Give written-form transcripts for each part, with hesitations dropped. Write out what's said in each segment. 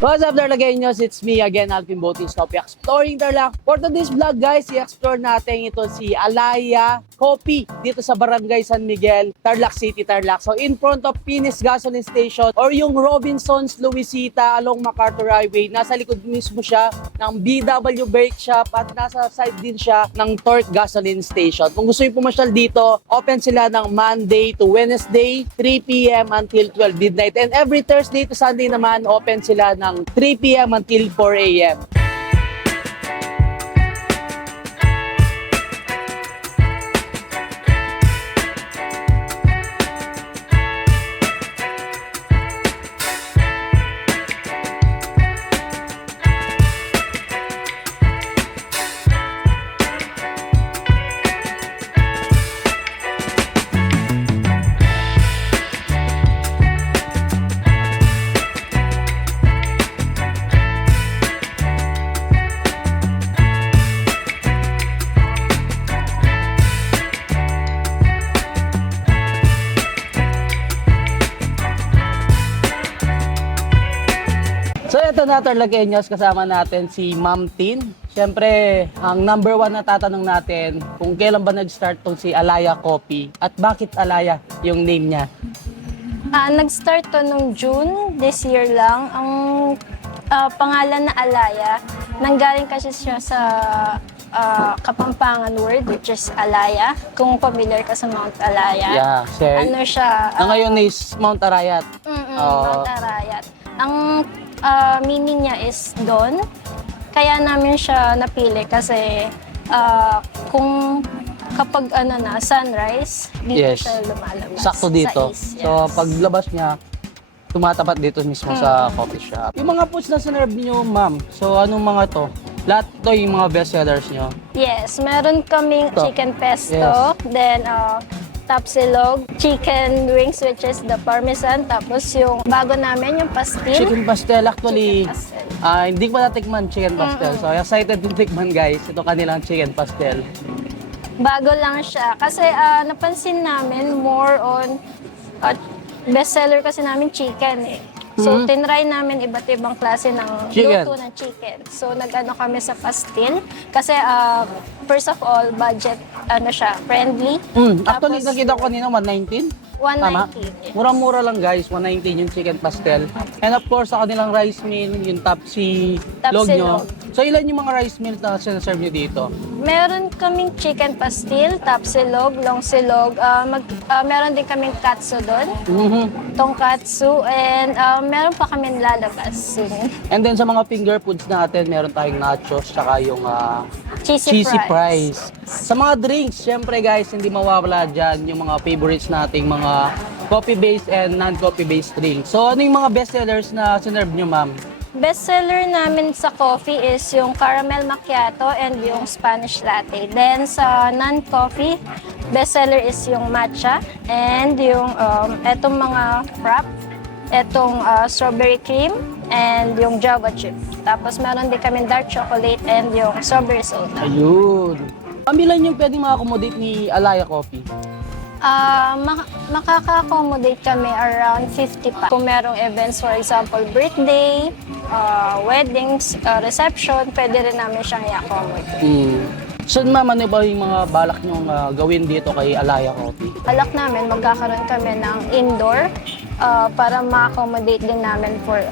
What's up, Darlagueños? It's me again, Alvin Bautista, exploring Tarlac. For today's vlog, guys, i-explore natin ito si Alaya Coffee dito sa Barangay San Miguel, Tarlac City, Tarlac. So, in front of Finis Gasoline Station or yung Robinson's Luisita along MacArthur Highway. Nasa likod mismo siya ng BW Brake Shop at nasa side din siya ng Torque Gasoline Station. Kung gusto nyo pumasyal dito, open sila ng Monday to Wednesday, 3 p.m. until 12 midnight. And every Thursday to Sunday naman, open sila ng 3 p.m. until 4 a.m. So ito na, Tarlagueños, kasama natin si Ma'am Tin. Siyempre, ang number one na tatanong natin, kung kailan ba nag-start tong si Alaya Coffee at bakit Alaya yung name niya? Nag-start to nung June this year lang. Ang pangalan na Alaya, nanggaling kasi siya sa Kapampangan word, which is Alaya. Kung familiar ka sa Mount Alaya. Yeah, sir. Ano siya? Na ngayon is Mount Arayat. Mount Arayat. Ang meaning niya is dawn. Kaya namin siya napili kasi kung kapag sunrise, dito Yes. siya lumalabas. Sakto dito. Sa east, yes. So paglabas niya, tumatapat dito mismo sa coffee shop. Yung mga foods na sinerve niyo, ma'am, so anong mga to? Lahat to yung mga best sellers niyo? Yes, meron kaming Ito. chicken pesto, then tapsilog, chicken wings which is the parmesan, tapos yung bago namin yung pastil. Chicken pastel, actually, Chicken pastel. hindi ko pa natikman chicken pastel. So excited to tikman, guys. Ito kanilang chicken pastel. Bago lang siya kasi napansin namin more on bestseller kasi namin chicken eh. So, tinry namin iba't ibang klase ng Chicken. luto ng chicken. So, nag-ano kami sa pastil. Kasi, first of all, budget, siya, friendly. Actually, Tapos, nakita ko kanina, 119. Tama? 190. Yes. Mura-mura lang, guys. 119 yung chicken pastel. And of course, sa kanilang rice meal, yung log nyo. So, ilan yung mga rice meals na sinaserve nyo dito? Meron kaming chicken pastil, tapsilog, longsilog. Meron din kaming katsu doon, tongkatsu, and meron pa kaming lalabas soon. And then sa mga finger foods natin, meron tayong nachos, tsaka yung Cheesy fries. Sa mga drinks, syempre guys, hindi mawawala dyan yung mga favorites nating mga coffee-based and non-coffee-based drinks. So ano yung mga best sellers na sinerve nyo, ma'am? Bestseller namin sa coffee is yung caramel macchiato and yung Spanish latte. Then sa non-coffee, bestseller is yung matcha and yung etong mga frap, etong strawberry cream and yung java chip. Tapos meron din kami dark chocolate and yung strawberry soda. Ayun. Pamilan yung pwedeng ma-accommodate ni Alaya Coffee? Makaka-accommodate kami around 50 pa. Kung merong events, for example, birthday, weddings, reception, pwede rin namin siyang i-accommodate. So ma'am, ano ba yung mga balak nyong gawin dito kay Alaya Coffee? Balak namin, magkakaroon kami ng indoor para ma-accommodate din namin for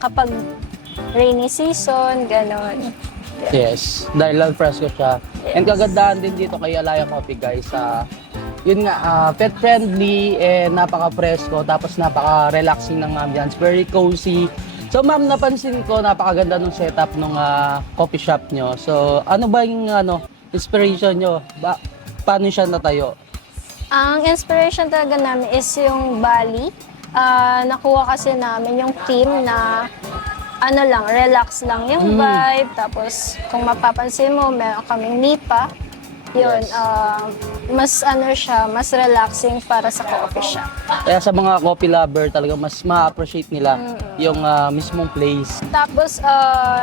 kapag rainy season, gano'n. Yes, dahil lang fresco siya. And kagandahan din dito kay Alaya Coffee, guys. Yun nga, pet friendly and napaka-fresco, tapos napaka-relaxing ng ambience, very cozy. So ma'am, napansin ko napakaganda ng setup ng coffee shop nyo. So ano ba yung inspiration nyo? Paano siya natayo? Ang inspiration talaga namin is yung Bali. Nakuha kasi namin yung team na relax lang yung vibe. Tapos kung mapapansin mo, meron kaming nipa. Yun, Yes. mas relaxing para sa coffee shop. Kaya sa mga coffee lover, talaga mas ma-appreciate nila yung mismong place. Tapos,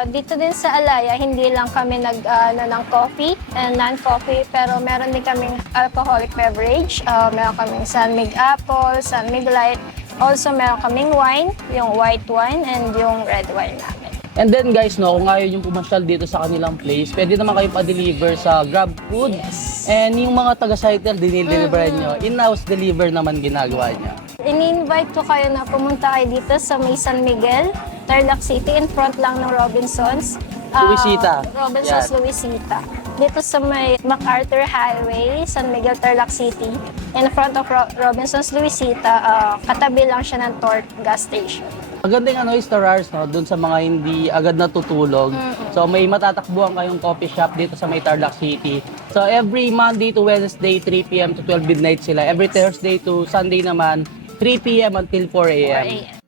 dito din sa Alaya, hindi lang kami ng coffee and non-coffee, pero meron din kaming alcoholic beverage. Meron kaming San Mig Apple, San Mig Light, Also, meron kaming wine, yung white wine and yung red wine namin. And then guys, no, kung ayaw yung pumasyal dito sa kanilang place, pwede naman kayo pa-deliver sa Grab Food. And yung mga taga-Sitel, dinideliveran nyo. In-house deliver naman ginagawa nyo. Ini-invite ko kayo na pumunta kayo dito sa may San Miguel, Tarlac City, in front lang ng Robinsons. Luisita. Robinsons, Yan. Luisita. Dito sa may MacArthur Highway, San Miguel, Tarlac City. In front of Robinsons, Luisita, katabi lang siya ng Torque gas station. Magandang is the Rars, no, dun sa mga hindi agad natutulog. So may matatakbuhan kayong coffee shop dito sa may Tarlac City. So every Monday to Wednesday, 3 p.m. to 12 midnight sila. Every Thursday to Sunday naman, 3 p.m. until 4 a.m. 4 a.m.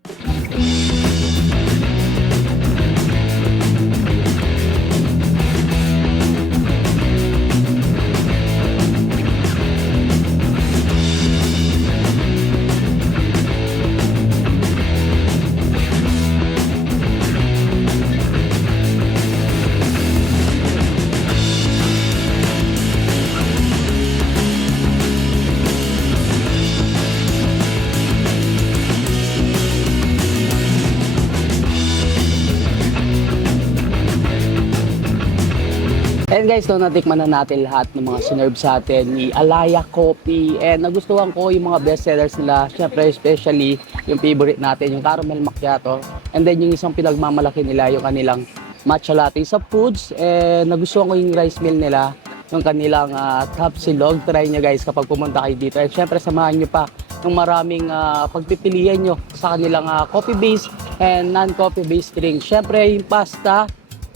And guys, no, natikman na natin lahat ng mga sinerve sa atin ni Alaya Coffee. And nagustuhan ko yung mga best sellers nila. Siyempre, especially yung favorite natin, yung caramel macchiato. And then yung isang pinagmamalaki nila, yung kanilang matcha latte sa foods. And nagustuhan ko yung rice meal nila, yung kanilang top silog. Try nyo guys kapag pumunta kayo dito. And siyempre, samahan nyo pa yung maraming pagpipilian nyo sa kanilang coffee-based and non-coffee-based drinks. Siyempre, yung pasta,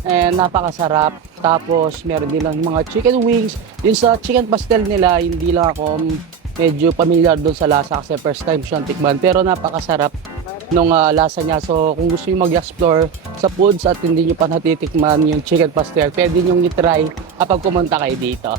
and napakasarap. Tapos meron din lang mga chicken wings. Yung sa chicken pastel nila, hindi lang ako medyo familiar doon sa lasa kasi first time siyang tikman. Pero napakasarap nung lasa niya. So kung gusto niyo mag-explore sa foods at hindi niyo pa natitikman yung chicken pastel, pwede niyo i-try kapag pumunta kayo dito.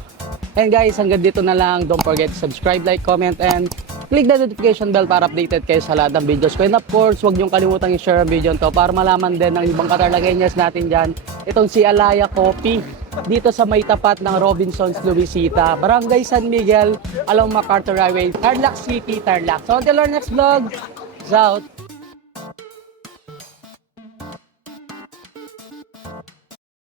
And guys, hanggang dito na lang. Don't forget to subscribe, like, comment, and click the notification bell para updated kayo sa lahat ng videos ko. And of course, huwag niyong kalimutang i-share ang video to para malaman din ng ibang Katarlagueñas natin dyan. Itong si Alaya Coffee dito sa may tapat ng Robinsons, Luisita, Barangay San Miguel, along MacArthur Highway, Tarlac City, Tarlac. So until our next vlog, peace out!